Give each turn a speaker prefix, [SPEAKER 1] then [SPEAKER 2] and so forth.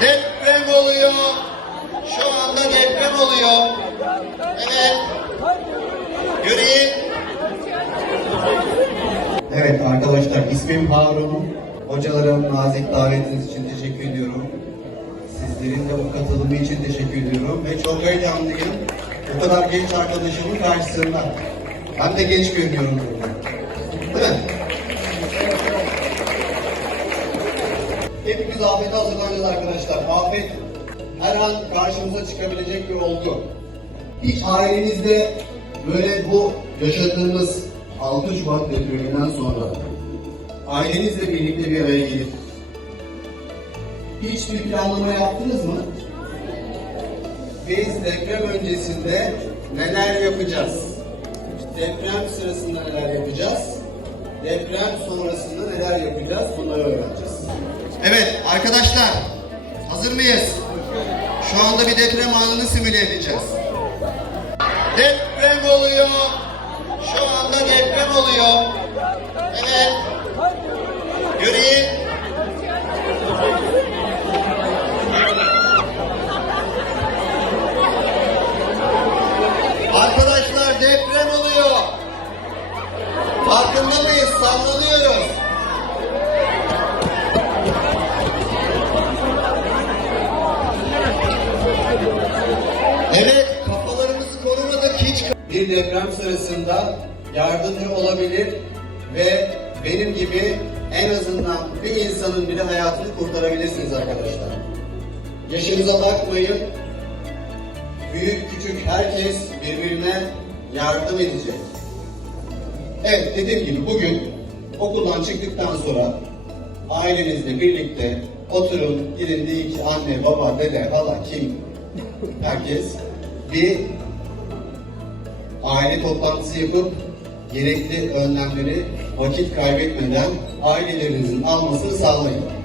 [SPEAKER 1] Deprem oluyor. Şu anda deprem oluyor. Evet. Göreyim. Evet arkadaşlar ismim Harun. Hocalarım nazik davetiniz için teşekkür ediyorum. Sizlerin de bu katılımı için teşekkür ediyorum ve çok heyecanlıyım. Bu kadar genç arkadaşımın karşısında. Ben de genç görünüyorum burada. Değil? Hepimiz afete hazırlanacağız arkadaşlar. Afet her an karşımıza çıkabilecek bir olgu. Hiç ailenizde böyle bu yaşadığımız 6 Şubat depreminden sonra ailenizle birlikte bir araya gelip hiç bir planlama yaptınız mı? Biz deprem öncesinde neler yapacağız? Deprem sırasında neler yapacağız? Deprem sonrasında neler yapacağız? Bunları öğreneceğiz. Arkadaşlar hazır mıyız? Şu anda bir deprem anını simüle edeceğiz. Deprem oluyor. Şu anda deprem oluyor. Evet. Göreyim. Arkadaşlar deprem oluyor. Farkında mıyız? Sallanıyoruz. Evet, kafalarımızı korumadık hiç. Bir deprem sırasında yardımcı olabilir ve benim gibi en azından bir insanın bile hayatını kurtarabilirsiniz arkadaşlar. Yaşınıza bakmayın. Büyük küçük herkes birbirine yardım edecek. Evet dediğim gibi bugün okuldan çıktıktan sonra ailenizle birlikte oturun gidin deyin ki anne baba dede hala kim herkes bir aile toplantısı yapıp gerekli önlemleri vakit kaybetmeden ailelerinizin almasını sağlayın.